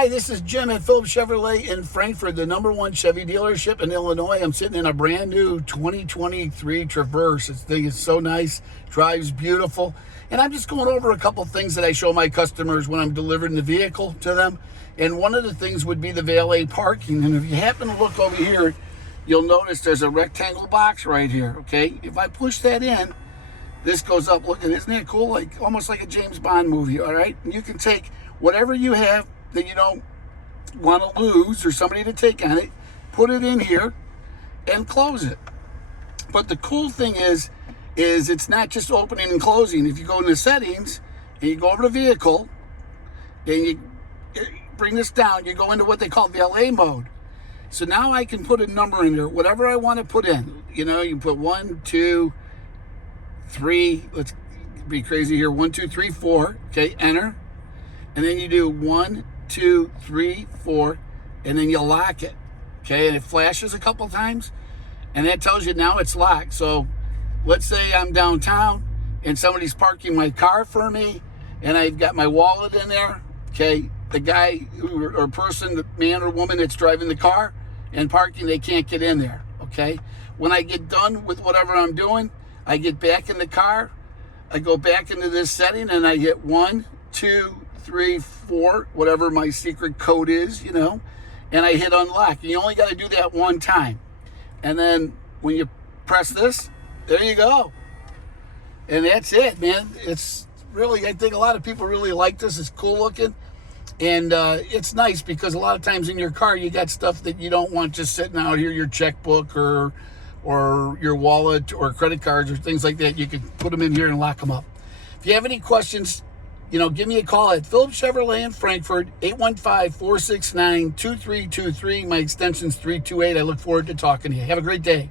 Hi, this is Jim at Phillips Chevrolet in Frankfort, the #1 Chevy dealership in Illinois. I'm sitting in a brand new 2023 Traverse. This thing is so nice, drives beautiful. And I'm just going over a couple things that I show my customers when I'm delivering the vehicle to them. And one of the things would be the valet parking. And if you happen to look over here, you'll notice there's a rectangle box right here, okay? If I push that in, this goes up. Look, isn't that cool? Like almost like a James Bond movie, all right? And you can take whatever you have that you don't want to lose or somebody to take on it, put it in here and close it. But the cool thing is it's not just opening and closing. If you go into settings and you go over to vehicle and you bring this down, you go into what they call Valet Mode. So now I can put a number in there, whatever I want to put in. You know, you put 1, 2, 3, let's be crazy here, 1, 2, 3, 4, okay, enter. And then you do 1, 2, 3, 4, and then you lock it, okay? And it flashes a couple times, and that tells you now it's locked. So let's say I'm downtown and somebody's parking my car for me, and I've got my wallet in there, okay? The guy or person, the man or woman that's driving the car and parking, they can't get in there, okay? When I get done with whatever I'm doing, I get back in the car, I go back into this setting, and I hit 1, 2, 3, 4, whatever my secret code is, you know, and I hit unlock. And you only got to do that one time. And then when you press this, there you go. And that's it, man. It's really, I think a lot of people really like this. It's cool looking. And it's nice because a lot of times in your car, you got stuff that you don't want just sitting out here, your checkbook or your wallet or credit cards or things like that. You can put them in here and lock them up. If you have any questions, you know, give me a call at Phillips Chevrolet in Frankfort, 815-469-2323. My extension's 328. I look forward to talking to you. Have a great day.